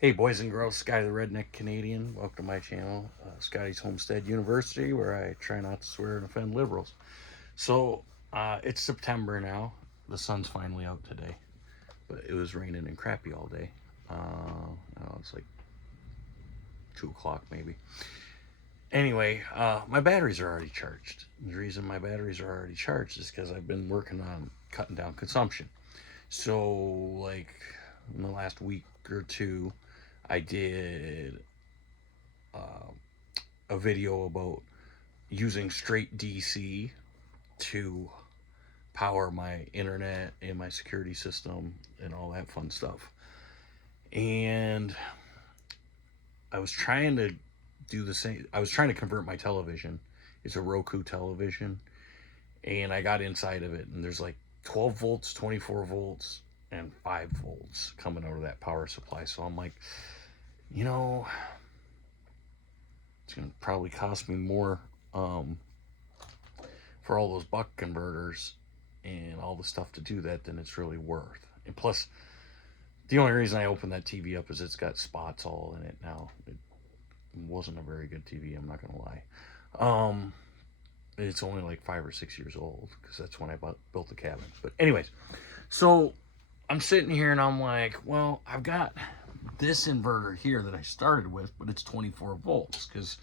Hey, boys and girls, Sky the Redneck Canadian. Welcome to my channel, Scotty's Homestead University, where I try not to swear and offend liberals. So, it's September now. The sun's finally out today, but it was raining and crappy all day. It's like 2 o'clock maybe. Anyway, my batteries are already charged. The reason my batteries are already charged is because I've been working on cutting down consumption. So, like, in the last week or two, I did uh, a video about using straight DC to power my internet and my security system and all that fun stuff. And I was trying to do the same. I was trying to convert my television. It's a Roku television. And I got inside of it, and there's like 12 volts, 24 volts, and 5 volts coming out of that power supply. So I'm like, you know, it's going to probably cost me more for all those buck converters and all the stuff to do that than it's really worth. And plus, the only reason I opened that TV up is it's got spots all in it now. It wasn't a very good TV, I'm not going to lie. It's only like 5 or 6 years old because that's when I built the cabin. But, anyways, so I'm sitting here and I'm like, well, I've got this inverter here that I started with, but it's 24 volts because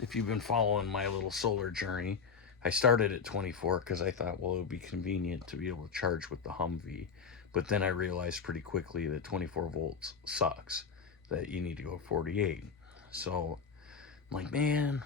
if you've been following my little solar journey, I started at 24 because I thought, well, it would be convenient to be able to charge with the Humvee. But then I realized pretty quickly that 24 volts sucks, that you need to go 48. So I'm like, man,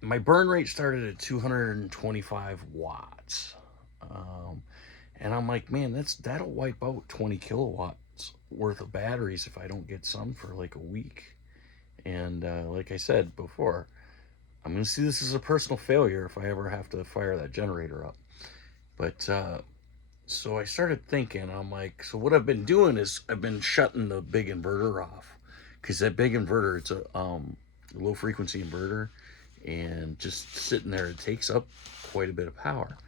my burn rate started at 225 watts. Um, and I'm like, man, that'll wipe out 20 kilowatts worth of batteries if I don't get some for like a week. And like I said before, I'm going to see this as a personal failure if I ever have to fire that generator up. But so I started thinking, I'm like, so what I've been doing is I've been shutting the big inverter off because that big inverter, it's a low frequency inverter, and just sitting there, it takes up quite a bit of power.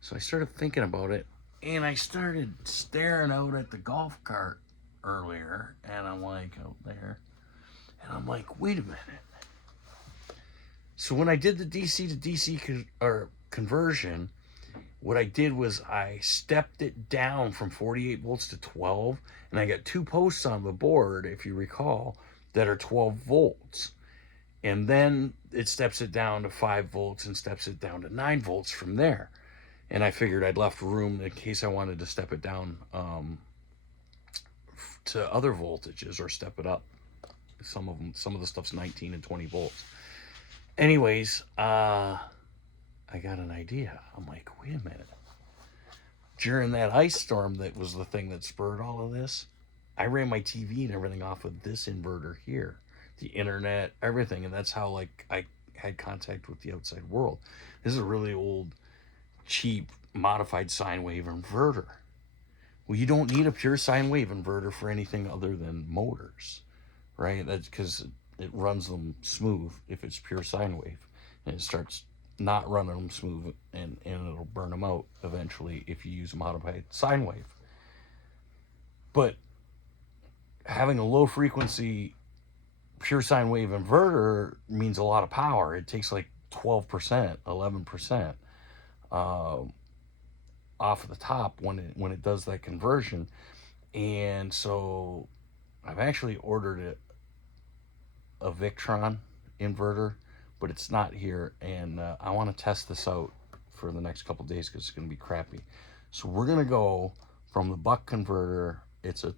So I started thinking about it, and I started staring out at the golf cart earlier, and I'm like, out there, and I'm like, wait a minute. So when I did the DC to DC conversion, what I did was I stepped it down from 48 volts to 12, and I got two posts on the board, if you recall, that are 12 volts. And then it steps it down to 5 volts and steps it down to 9 volts from there. And I figured I'd left room in case I wanted to step it down to other voltages or step it up. Some of the stuff's 19 and 20 volts. Anyways, I got an idea. I'm like, wait a minute. During that ice storm that was the thing that spurred all of this, I ran my TV and everything off of this inverter here, the internet, everything, and that's how like I had contact with the outside world. This is a really old, cheap, modified sine wave inverter. Well, you don't need a pure sine wave inverter for anything other than motors, right? That's because it runs them smooth if it's pure sine wave, and it starts not running them smooth, and it'll burn them out eventually if you use a modified sine wave. But having a low frequency pure sine wave inverter means a lot of power. It takes like 12%, 11% uh, off of the top when it does that conversion. And so I've actually ordered a Victron inverter, but it's not here, and I want to test this out for the next couple days because it's going to be crappy. So we're going to go from the buck converter. It's a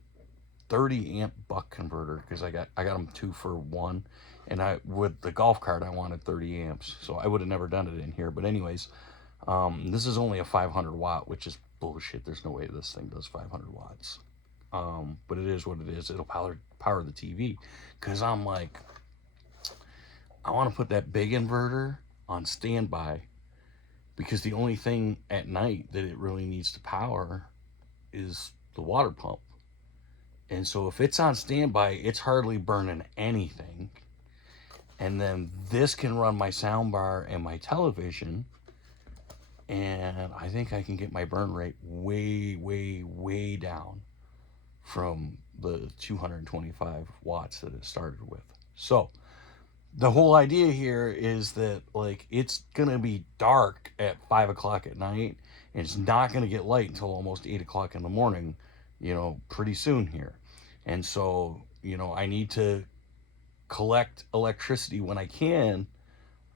30 amp buck converter because I got them 2 for 1, and I with the golf cart I wanted 30 amps, so I would have never done it in here. But anyways, this is only a 500 watt, which is bullshit. There's no way this thing does 500 watts. But it is what it is. It'll power the TV because I'm like, I want to put that big inverter on standby because the only thing at night that it really needs to power is the water pump. And so if it's on standby, it's hardly burning anything. And then this can run my soundbar and my television. And I think I can get my burn rate way, way, way down from the 225 watts that it started with. So the whole idea here is that, like, it's gonna be dark at 5 o'clock at night, and it's not gonna get light until almost 8 o'clock in the morning, pretty soon here. And so, I need to collect electricity when I can,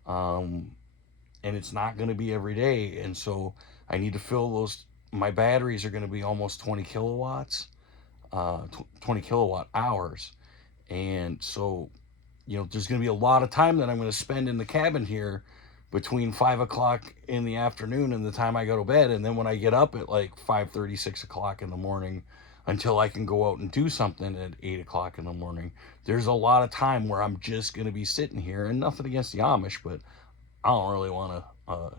and it's not going to be every day. And so I need to fill those. My batteries are going to be almost 20 kilowatts, 20 kilowatt hours. And so, there's going to be a lot of time that I'm going to spend in the cabin here between 5 o'clock in the afternoon and the time I go to bed. And then when I get up at like 5:30, 6 o'clock in the morning, until I can go out and do something at 8 o'clock in the morning, there's a lot of time where I'm just going to be sitting here. And nothing against the Amish, but I don't really want to,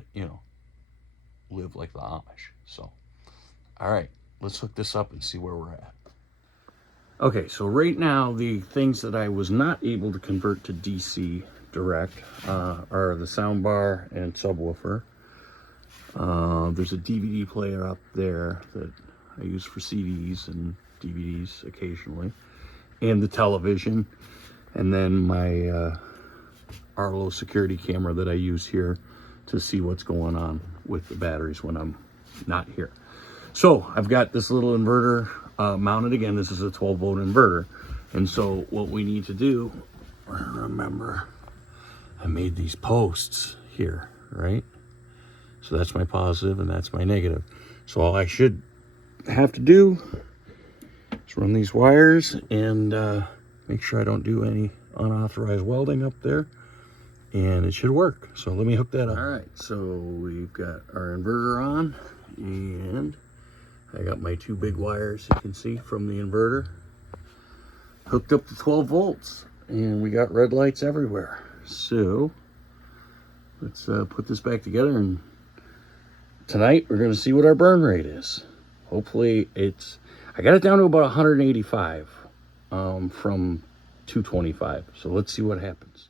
live like the Amish. So, all right, let's hook this up and see where we're at. Okay, so right now, the things that I was not able to convert to DC direct are the soundbar and subwoofer. There's a DVD player up there that I use for CDs and DVDs occasionally, and the television, and then my Arlo security camera that I use here to see what's going on with the batteries when I'm not here. So I've got this little inverter mounted. Again, this is a 12-volt inverter. And so what we need to do, remember, I made these posts here, right? So that's my positive and that's my negative. So all I should have to do is run these wires and make sure I don't do any unauthorized welding up there. And it should work. So let me hook that up. All right, so we've got our inverter on, and I got my two big wires, you can see, from the inverter hooked up to 12 volts, and we got red lights everywhere. So let's put this back together, and tonight we're going to see what our burn rate is. Hopefully I got it down to about 185 from 225. So let's see what happens.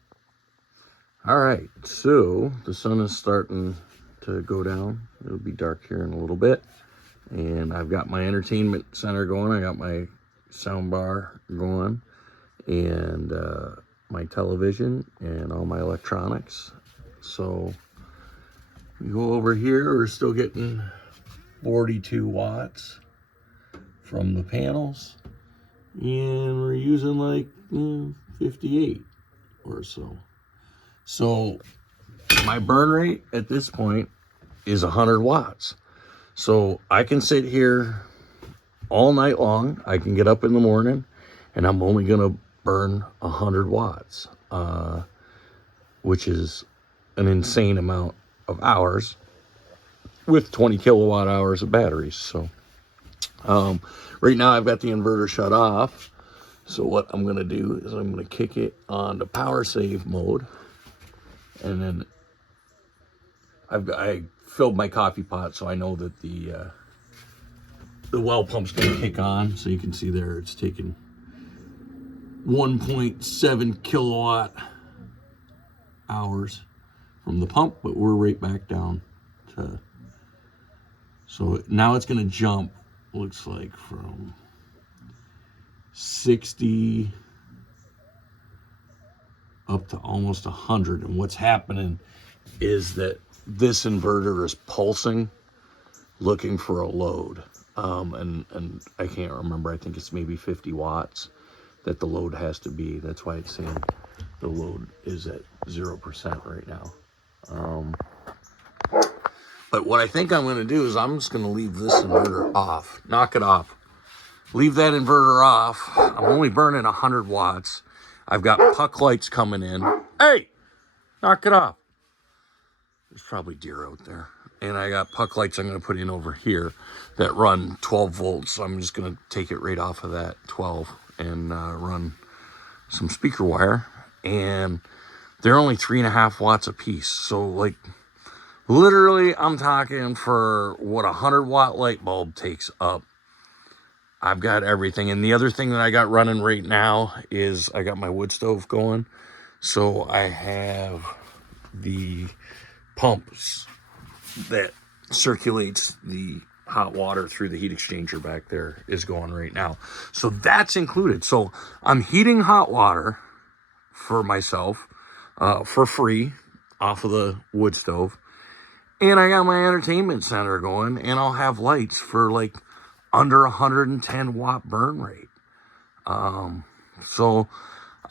All right, so the sun is starting to go down. It'll be dark here in a little bit. And I've got my entertainment center going. I got my sound bar going, and my television and all my electronics. So we go over here, we're still getting 42 watts from the panels. And we're using like 58 or so. So my burn rate at this point is 100 watts. So I can sit here all night long. I can get up in the morning and I'm only going to burn 100 watts, which is an insane amount of hours with 20 kilowatt hours of batteries. So right now I've got the inverter shut off. So what I'm going to do is I'm going to kick it on the power save mode. And then I filled my coffee pot, so I know that the well pump's going to kick on. So you can see there it's taking 1.7 kilowatt hours from the pump, but we're right back down to. So now it's going to jump, looks like, from 60 up to almost 100. And what's happening is that this inverter is pulsing, looking for a load. And I can't remember, I think it's maybe 50 watts that the load has to be. That's why it's saying the load is at 0% right now. But what I think I'm going to do is I'm just going to leave this inverter off, knock it off, leave that inverter off. I'm only burning 100 watts. I've got puck lights coming in. Hey, knock it off. There's probably deer out there. And I got puck lights I'm going to put in over here that run 12 volts. So I'm just going to take it right off of that 12 and run some speaker wire. And they're only 3.5 watts a piece. So like literally I'm talking for what a 100 watt light bulb takes up. I've got everything. And the other thing that I got running right now is I got my wood stove going. So I have the pumps that circulates the hot water through the heat exchanger back there is going right now. So that's included. So I'm heating hot water for myself for free off of the wood stove. And I got my entertainment center going, and I'll have lights for like under 110 watt burn rate. So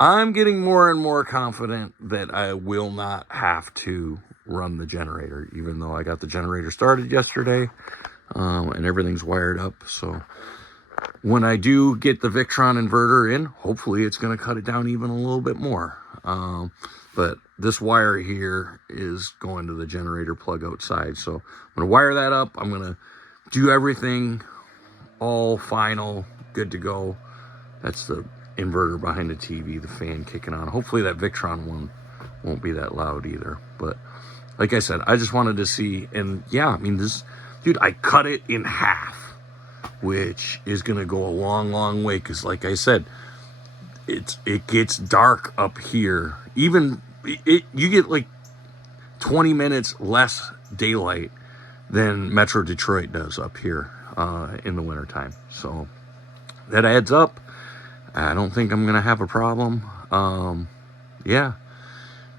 I'm getting more and more confident that I will not have to run the generator, even though I got the generator started yesterday, and everything's wired up. So when I do get the Victron inverter in, hopefully it's going to cut it down even a little bit more. But this wire here is going to the generator plug outside. So I'm going to wire that up. I'm going to do everything all final, good to go. That's the inverter behind the TV, the fan kicking on. Hopefully that Victron one won't be that loud either. But like I said, I just wanted to see, and yeah, I mean, this, dude, I cut it in half, which is going to go a long, long way. Because like I said, it gets dark up here. Even you get like 20 minutes less daylight than Metro Detroit does up here in the wintertime. So that adds up. I don't think I'm gonna have a problem. Yeah.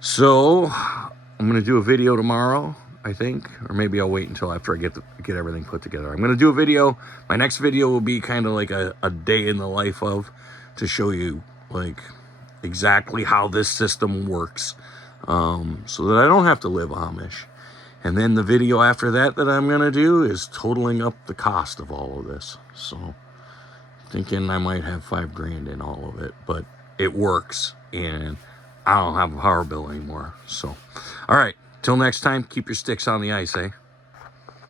So I'm gonna do a video tomorrow, I think, or maybe I'll wait until after I get everything put together. I'm gonna do a video. My next video will be kind of like a day in the life of, to show you like exactly how this system works, so that I don't have to live Amish. And then the video after that I'm gonna do is totaling up the cost of all of this. So thinking I might have $5,000 in all of it, but it works and I don't have a power bill anymore. So, all right, till next time, keep your sticks on the ice, eh?